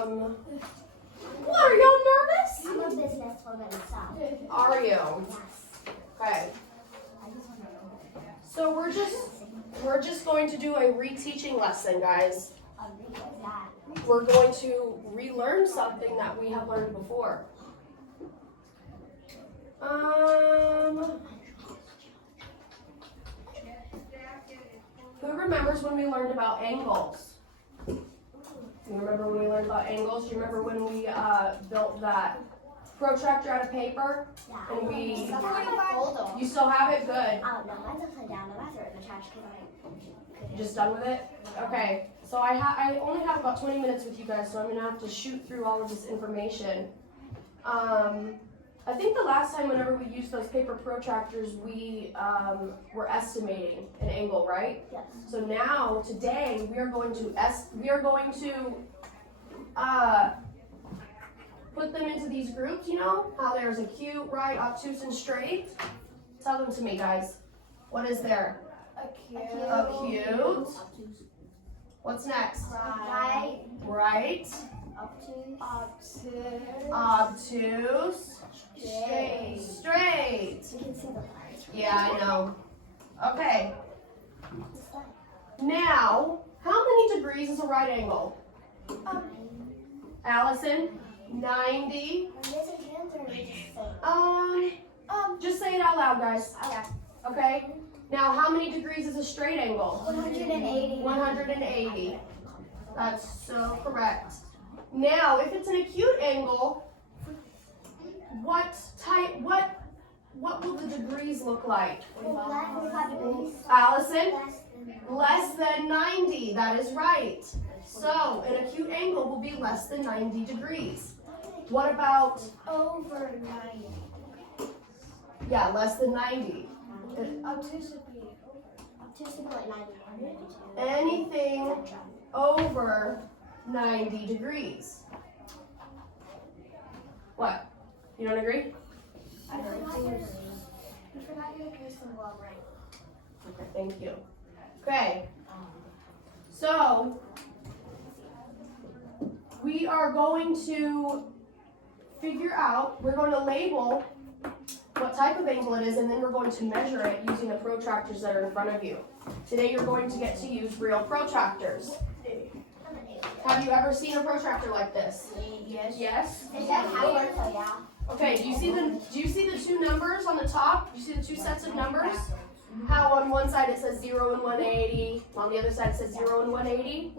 What, are y'all nervous? I'm a businesswoman, so. Are you? Yes. Okay. So we're just going to do a reteaching lesson, guys. We're going to relearn something that we have learned before. Who remembers when we learned about angles? You remember when we learned about angles? Do you remember when we built that protractor out of paper? Yeah. And we. You You still have it? Good. Oh, no, mine's upside down. I threw it in the trash because You just done with it? Okay. So I only have about 20 minutes with you guys, so I'm gonna have to shoot through all of this information. I think the last time whenever we used those paper protractors, we were estimating an angle, right? Yes. So now, today, we are going to put them into these groups, you know? How there's acute, right, obtuse, and straight. Tell them to me, guys. What is there? Acute. What's next? Right. Right. Obtuse. Straight. You can see the lines. Yeah, I know. Okay. Now, how many degrees is a right angle? Allison? 90. Just say it out loud, guys. Okay? Now, how many degrees is a straight angle? 180. 180. That's so correct. Now, if it's an acute angle, what will the degrees look like? 45 degrees. Allison? Less than 90. That is right. So, an acute angle will be less than 90 degrees. What about? Over 90. Yeah, less than 90. Obtuse would be like 90. Anything over 90 degrees. What? You don't agree? I forgot your crystal ball, right? Okay, thank you. Okay. So, we are going to figure out, we're going to label what type of angle it is, and then we're going to measure it using the protractors that are in front of you. Today you're going to get to use real protractors. Have you ever seen a protractor like this? Yes. Yes? Is that how it works? Oh, yeah. Okay, do you see the two numbers on the top? Do you see the two sets of numbers? How on one side it says 0 and 180, on the other side it says 0 and 180?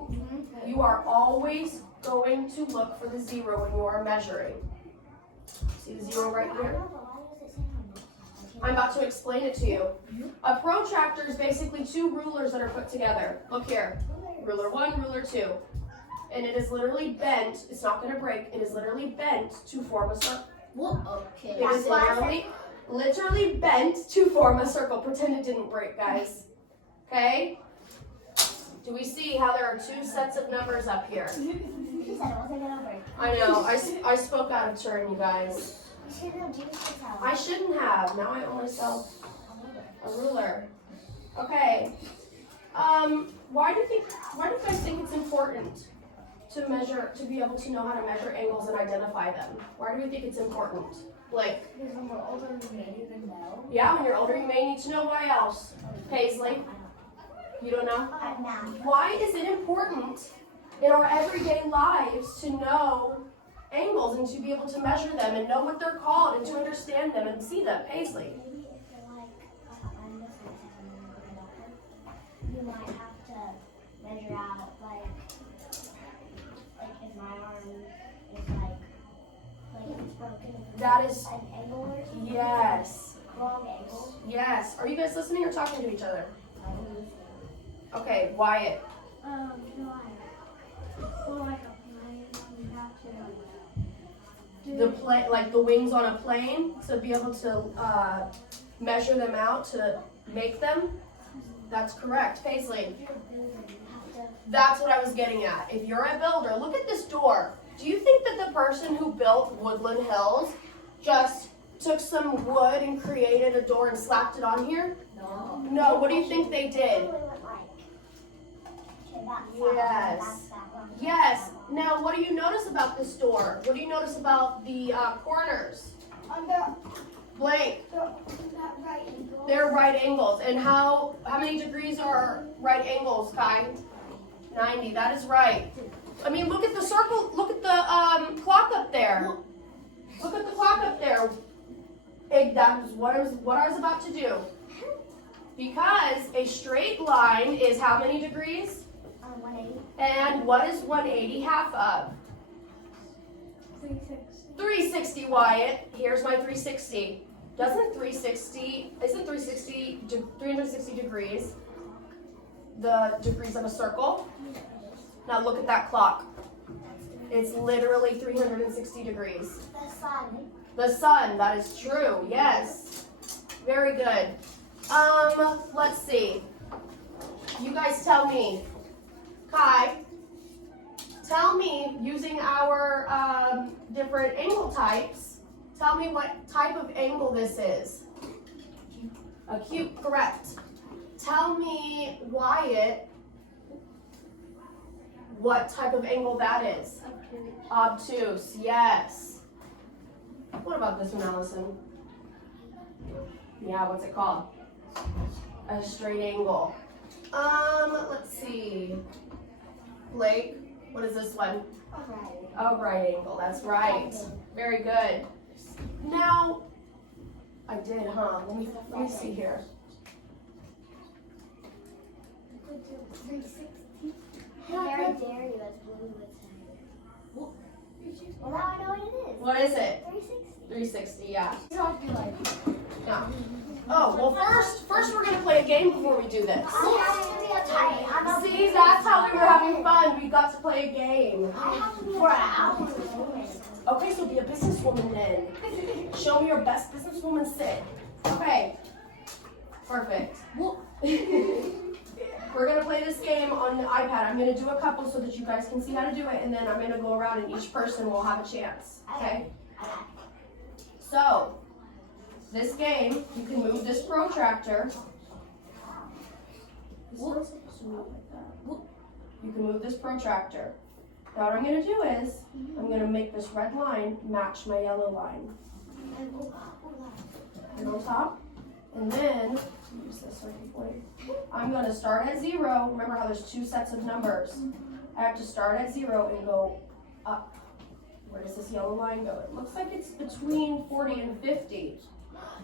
You are always going to look for the 0 when you are measuring. See the 0 right here? I'm about to explain it to you. A protractor is basically two rulers that are put together. Look here. Ruler 1, ruler 2. And it is literally bent. It's not going to break. It is literally bent to form a circle. Okay. It is literally bent to form a circle. Pretend it didn't break, guys. Okay? Do we see how there are two sets of numbers up here? She said it wasn't gonna break. I know. I spoke out of turn, you guys. I shouldn't have. Now I own myself a ruler. Okay. Why do you guys think it's important to be able to know how to measure angles and identify them? Why do we think it's important? Like, Because when we're older, we may even know. yeah, when you're older, you may need to know. Why else? Paisley, you don't know? No. Why is it important in our everyday lives to know angles and to be able to measure them and know what they're called and to understand them and see them? Paisley. Maybe if you're like, I'm listening to someone, you might have to measure out, like if my arm is like if it's broken. That is, an angle or something. yes, Wrong angle. yes. Are you guys listening or talking to each other? Okay, Wyatt. Well, like a plane, you have to Like the wings on a plane, to be able to measure them out to make them. That's correct, Paisley. That's what I was getting at. If you're a builder, look at this door. Do you think that the person who built Woodland Hills just took some wood and created a door and slapped it on here? No. No, what do you think they did? Yes. Yes. Now, what do you notice about this door? What do you notice about the corners? Blake, Right angle. they're right angles. And how many degrees are right angles, Kai? 90. That is right. I mean, look at the circle. Look at the clock up there. Look at the clock up there. That was what I was about to do. Because a straight line is how many degrees? 180. And what is 180 half of? 360, Wyatt. Here's my 360. Isn't 360 degrees the degrees of a circle? Now look at that clock. It's literally 360 degrees. The sun. The sun, that is true, yes. Very good. Let's see. You guys tell me. Kai, tell me, using our different angle types, tell me what type of angle this is. Acute, correct. Tell me, Wyatt, what type of angle that is. Obtuse, yes. What about this one, Allison? Yeah, what's it called? A straight angle. Let's see. Blake, what is this one? A right angle, that's right. Very good. Now, I did, huh? Let me see here. 360. Very dare you, as Blue would say. Well, now I know what it is. What is it? 360. 360, yeah. Yeah. Oh, well first we're gonna play a game before we do this. See, that's how we were having fun. We got to play a game. I have to be for hours. Okay, so be a businesswoman then. Show me your best businesswoman sit. Okay. Perfect. We're gonna play this game on the iPad. I'm gonna do a couple so that you guys can see how to do it, and then I'm gonna go around and each person will have a chance. Okay? So, this game, you can move this protractor. You can move this protractor. Now what I'm going to do is, I'm going to make this red line match my yellow line. And on top. And then, use this so I can point. I'm going to start at 0. Remember how there's 2 sets of numbers. I have to start at 0 and go up. Where does this yellow line go? It looks like it's between 40 and 50.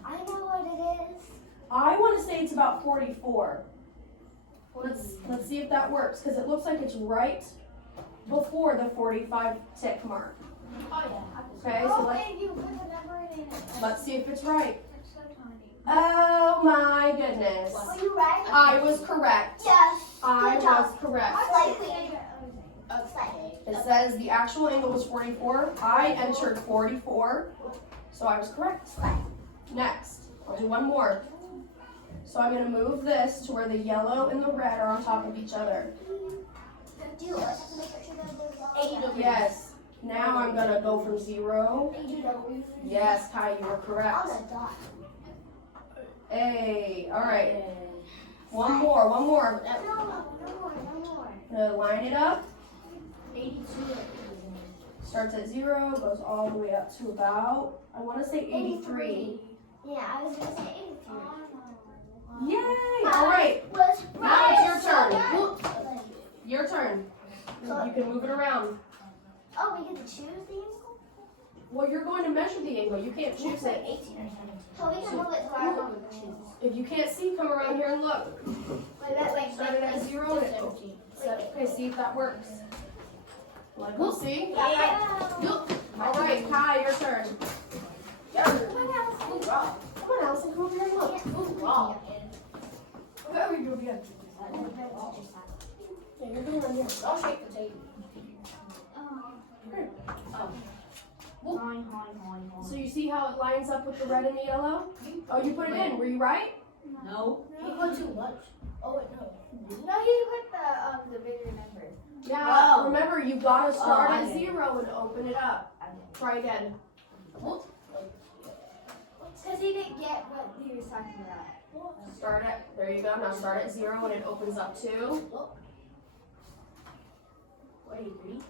I know what it is. I want to say it's about 44. Let's see if that works, because it looks like it's right before the 45 tick mark. Oh yeah. Okay, so you put the number in it. let's see if it's right. It's so tiny. Oh my goodness. Were you right? I was correct. Yes. I Good job. was correct. Slightly. It says the actual angle was 44. I entered 44, so I was correct. Next, I'll do one more. So I'm going to move this to where the yellow and the red are on top of each other. Do you have to make sure that there's 80 degrees? Yes. Now I'm going to go from 0. 80 degrees. Yes, Kai, you were correct. On the dot. Hey, all right. One more. No more. Gonna line it up. 82. Starts at 0, goes all the way up to about, I want to say 83. Yeah, I was going to say 83. Yay! All right. Now it's your turn. Your turn. You can move it around. Oh, we get to choose the angle? Well, you're going to measure the angle. You can't choose it. 18 or 17. So we can move it to our number to choose. If you can't see, come around here and look. Start it at 0. Okay, see if that works. We'll see. Yeah. All right, Kai, your turn. Come on, Allison, come over here and look. Okay, oh, you're good. Yeah, you're doing right here. I'll shake the tape. Okay. Hon. So you see how it lines up with the red and the yellow? Oh, you put it in. Were you right? No. He put too much. Oh, wait, no. No, he put the bigger number. Yeah. Oh. Remember, you gotta start I at did. 0 and open it up. Try again. Because he didn't get what he was talking about. There you go. Now start at 0 and it opens up 2. What do you think?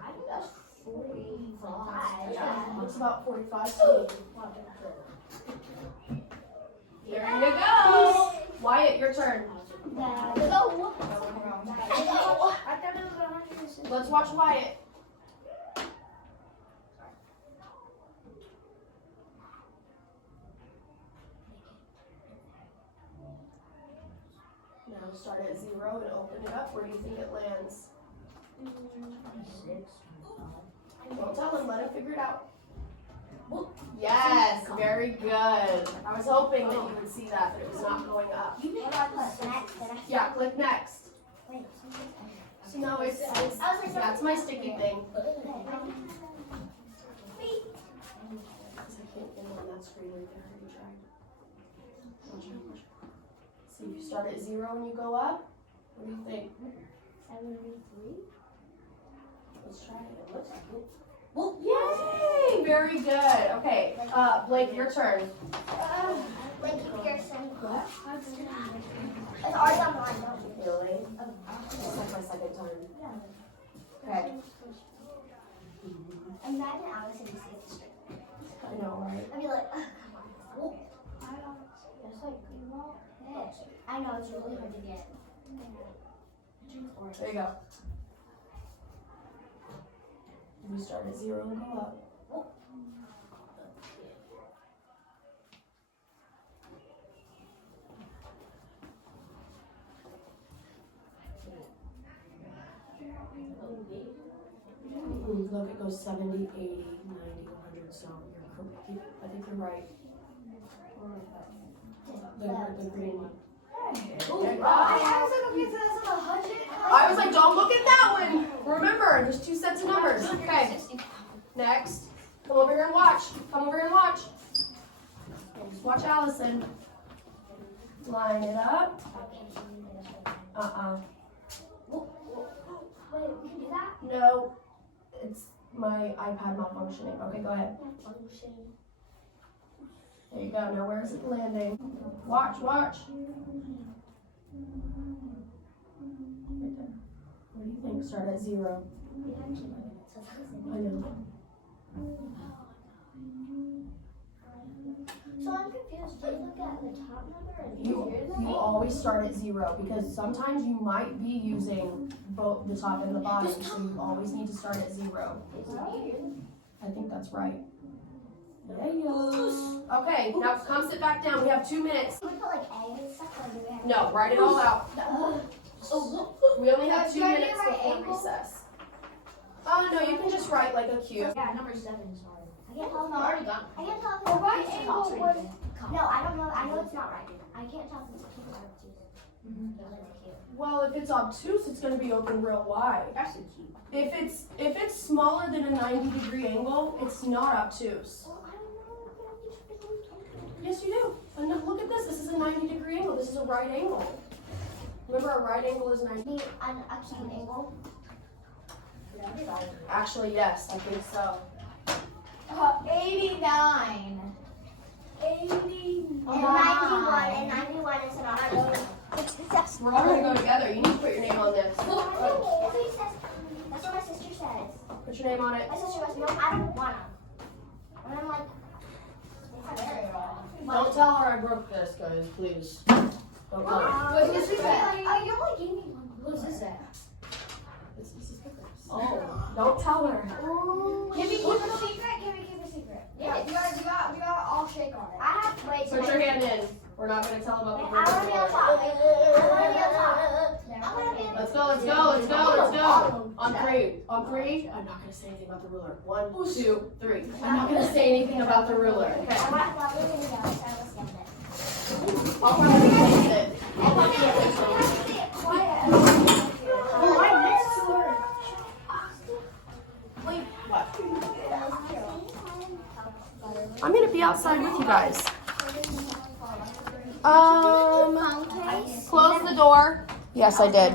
I think that's 45. Yeah, looks about 45 to me. There you go. Wyatt, your turn. Let's watch Wyatt. Now start at 0 and open it up. Where do you think it lands? 6. Don't tell him, let him figure it out. Yes, very good. I was hoping that you would see that, but it was not going up. Yeah, click next. No, it's that's my sticky thing. Because I can't get on that screen right there. Have you tried? See, if you start at 0 and you go up, what do you think? 73. Let's try it. It looks like it. Well, yay! Very good. Okay, Blake, your turn. Like Pearson. It's already on mine, don't you? Really? It's like my second time. Okay. Imagine Alice in the sixth street. I know, right? I'd be like, come on. It's like, you won't hit. I know, it's really hard to get. There you go. You start at 0 and go up. Look, it goes 70, 80, 90, 100, so I think you're right. The green one. I was like, don't look at that one. Remember, there's 2 sets of numbers. Okay. Next. Come over here and watch. Come over here and watch. Just watch Allison. Line it up. Wait, we can do that? No. It's my iPad malfunctioning. Okay, go ahead. There you go. Now where is it landing? Watch, watch. Right there. What do you think? Start at 0. I know. So I'm confused. Do you look at the top number and You always start at 0 because sometimes you might be using both the top and the bottom, so you always need to start at 0. I think that's right. Yeah. Okay, now come sit back down. We have 2 minutes. We put like eggs and stuff, or do we have? No, write it all out. We only have 2 minutes before recess. Oh no, you can just write like a Q. Yeah, number 7 is hard. I can't tell if already done. I can't tell if the right angle was. No, I don't know. I know it's not right. I can't tell if it's cute. Well, if it's obtuse, it's going to be open real wide. That's so cute. If it's smaller than a 90-degree angle, it's not obtuse. Oh, I don't know. Yes, you do. And look at this. This is a 90-degree angle. This is a right angle. Remember, a right angle is 90. Be an acute angle. Actually, yes, I think so. 89. 91 is an acute. We're all going to go together. You need to put your name on this. That's what my sister says. Put your name on it. My sister goes, no, I don't want them. And I'm like, Don't tell her I broke this, guys, please. Don't tell her. What's this at? oh, you only gave me one. What's this at? Oh, don't tell her. Give me a secret. Give me a secret. Yeah, you gotta all shake on it. I have, wait. Put your hand in. We're not going to tell about the I want to be on top. I want to be on top. I want to be on top. Let's go, let's go, let's go, let's go. On 3. On 3. I'm not going to say anything about the ruler. 1, 2, 3. I'm not going to say anything about the ruler. Okay. I want to go, so let's get it. I'll probably place it. I'll probably place it. What? I'm going to be outside with you guys. Close the door. Yes, I did.